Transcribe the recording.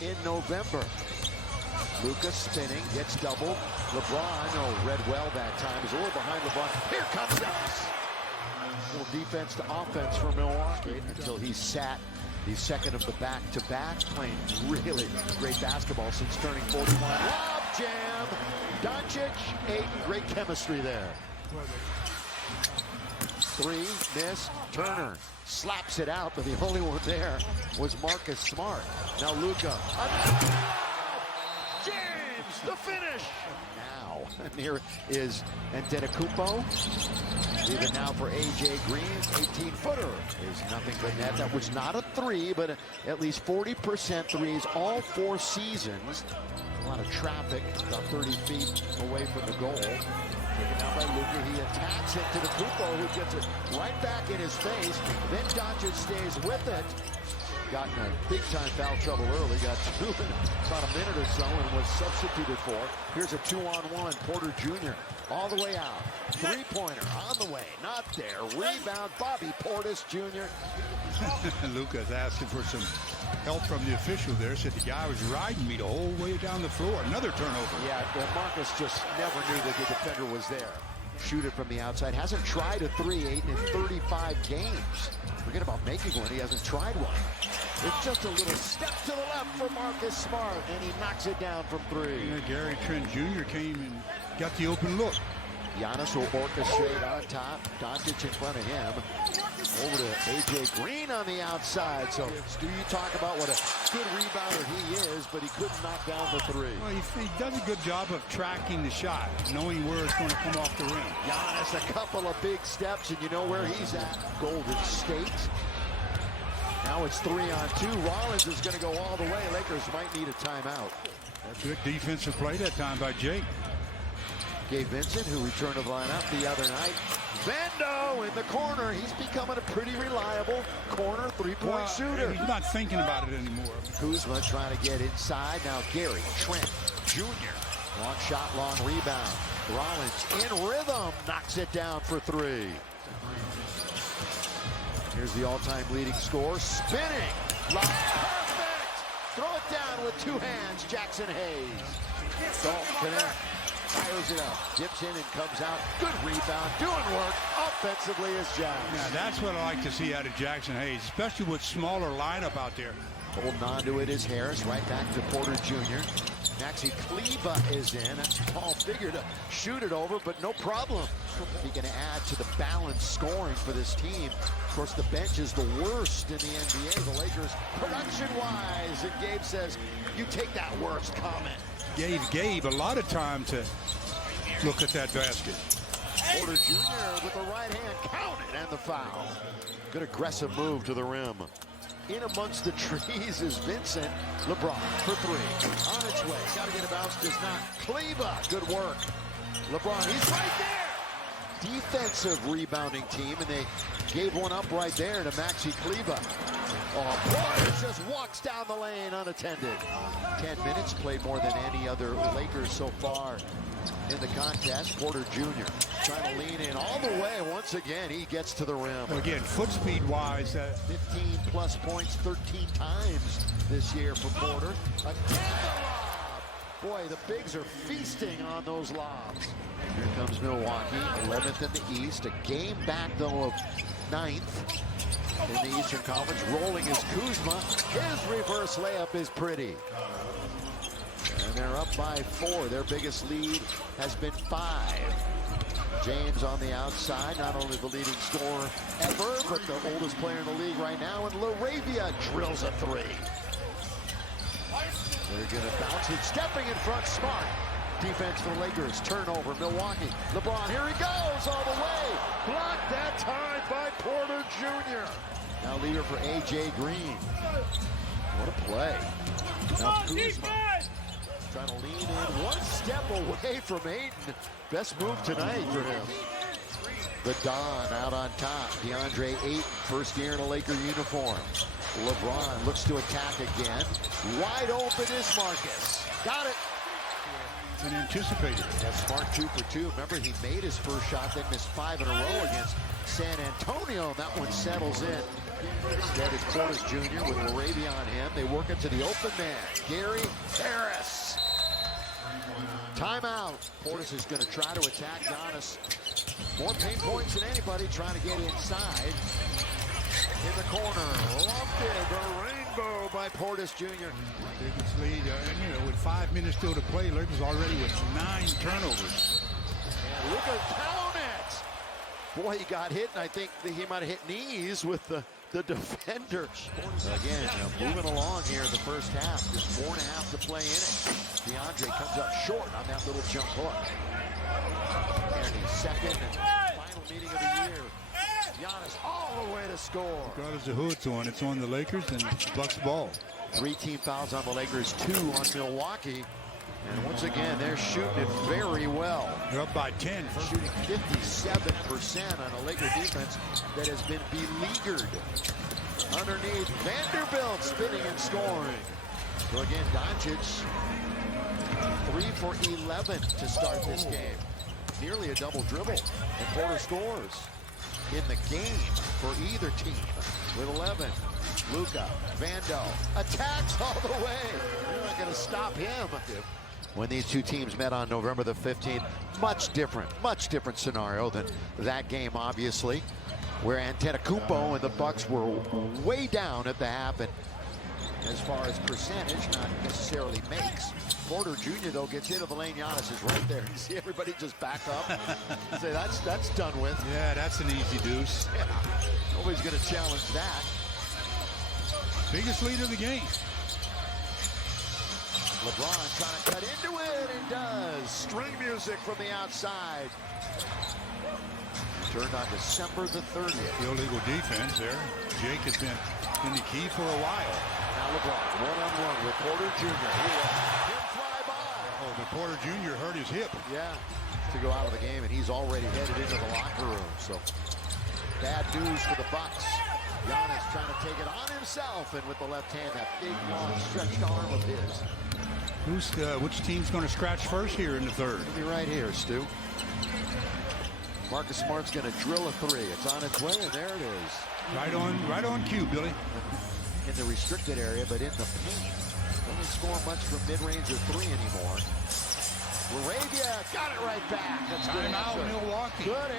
in November. Luka spinning, gets doubled. LeBron, read well that time. He's a little behind LeBron. Here comes Dallas. Little defense to offense for Milwaukee until he sat the second of the back-to-back, playing really great basketball since turning 41. Lob jam. Dončić, Ayton, great chemistry there. Three, miss. Turner slaps it out, but the only one there was Marcus Smart. Now Luka. James, the finish. Now, and here is Antetokounmpo. Even now for A.J. Green, 18-footer is nothing but net. That was not a three, but at least 40% threes all 4 seasons. A lot of traffic, about 30 feet away from the goal. Taken out by Luka, he attacks it to the Kupo, who gets it right back in his face. Then Dončić stays with it. Got in a big-time foul trouble early, got 2 in about a minute or so, and was substituted for. Here's a 2-on-1, Porter Jr. all the way out. Three-pointer on the way, not there. Rebound, Bobby Portis Jr. Luka's asking for some help from the official there. Said the guy was riding me the whole way down the floor. Another turnover. Yeah, Marcus just never knew that the defender was there. Shoot it from the outside. Hasn't tried a three, Ayton, in 35 games. Forget about making one. He hasn't tried one. It's just a little step to the left for Marcus Smart, and he knocks it down from 3. Yeah, Gary Trent Jr. came and got the open look. Giannis will orchestrate on top. Dončić in front of him. Over to A.J. Green on the outside. So, Stu, you talk about what a good rebounder he is, but he couldn't knock down the 3. Well, he does a good job of tracking the shot, knowing where it's going to come off the rim. Giannis, a couple of big steps, and you know where he's at. Golden State. Now it's 3-on-2. Rollins is going to go all the way. Lakers might need a timeout. That's good defensive play that time by Jake. Gabe Vincent, who returned to the lineup the other night. Vando in the corner. He's becoming a pretty reliable corner three-point shooter. He's not thinking about it anymore. Kuzma trying to get inside. Now Gary Trent Jr. Long shot, long rebound. Rollins in rhythm. Knocks it down for 3. Here's the all-time leading scorer. Spinning. Perfect. Throw it down with 2 hands. Jackson Hayes. Don't connect. Fires it up, dips in and comes out. Good rebound, doing work offensively as Jackson. Yeah, that's what I like to see out of Jackson Hayes, especially with smaller lineup out there. Holding on to it is Harris, right back to Porter Jr. Maxi Kleber is in. That's Paul Figure to shoot it over, but no problem. He's going to add to the balanced scoring for this team. Of course, the bench is the worst in the NBA. The Lakers, production-wise, and Gabe says, you take that worst comment. Gave Gabe a lot of time to look at that basket. Porter Jr. with the right hand, count it, and the foul. Good aggressive move to the rim. In amongst the trees is Vincent. LeBron for 3. On its way, got to get a bounce, does not. Kleber, good work. LeBron, he's right there. Defensive rebounding team, and they gave one up right there to Maxi Kleber. Oh, Porter just walks down the lane unattended. 10 minutes, played more than any other Lakers so far in the contest. Porter Jr. trying to lean in all the way. Once again, he gets to the rim. Again, foot speed wise. 15 plus points 13 times this year for Porter. Again, the lob. Boy, the bigs are feasting on those lobs. Here comes Milwaukee, 11th in the East. A game back, though, of 9th. In the Eastern Conference, rolling is Kuzma. His reverse layup is pretty. And they're up by 4. Their biggest lead has been 5. James on the outside, not only the leading scorer ever, but the oldest player in the league right now. And LaRavia drills a 3. They're going to bounce it. Stepping in front, Smart. Defense for the Lakers. Turnover, Milwaukee. LeBron, here he goes all the way. Blocked that time by Porter Jr. Now leader for A.J. Green. What a play. Now Kuzma trying to lean in. One step away from Ayton. Best move tonight for him. The Don out on top. DeAndre Ayton, first year in a Laker uniform. LeBron looks to attack again. Wide open is Marcus. Got it. than anticipated. That's smart 2 for 2. Remember, he made his first shot, then missed 5 in a row against San Antonio. That one settles in. Instead, it's Portis Jr. with Moravia on him. They work it to the open man, Gary Harris. Timeout. Portis is going to try to attack Giannis. More pain points than anybody, trying to get inside. In the corner, lumped it, the rainbow by Portis Jr. Biggest lead, with 5 minutes still to play. Lakers already with 9 turnovers. And Luka Dončić. Boy, he got hit, and I think that he might have hit knees with the defender. Again, moving along here in the first half. Just 4.5 to play in it. DeAndre comes up short on that little jump hook. And he's second and final meeting of the year. Giannis all the way to score. Regardless of who it's on the Lakers and Bucks ball. 3 team fouls on the Lakers, 2 on Milwaukee. And once again, they're shooting it very well. They're up by 10. Shooting 57% on a Laker defense that has been beleaguered. Underneath, Vanderbilt spinning and scoring. So again, Dončić, 3 for 11 to start this game. Nearly a double dribble. And Porter scores in the game for either team with 11. Luka, Vando, attacks all the way. You're not going to stop him. When these two teams met on November the 15th, much different scenario than that game, obviously, where Antetokounmpo and the Bucks were way down at the half, and as far as percentage, not necessarily makes. Porter Jr., though, gets into the lane. Giannis is right there. You see everybody just back up and say, that's done with. Yeah, that's an easy deuce. Yeah. Nobody's going to challenge that. Biggest lead of the game. LeBron trying to cut into it, and does. String music from the outside. Turned on December the 30th. Illegal defense there. Jake has been in the key for a while. Now LeBron, one-on-one with Porter Jr. He let him fly by. Oh, but Porter Jr. hurt his hip. Yeah, to go out of the game, and he's already headed into the locker room. So, bad news for the Bucks. Giannis trying to take it on himself, and with the left hand, that big, long, stretched arm of his. Which team's going to scratch first here in the third? It'll be right here, Stu. Marcus Smart's going to drill a 3. It's on its way, and there it is. Right on cue, Billy. In the restricted area, but in the paint. Doesn't score much from mid-range or 3 anymore. Moravia got it right back. That's good. Timeout, Milwaukee. Good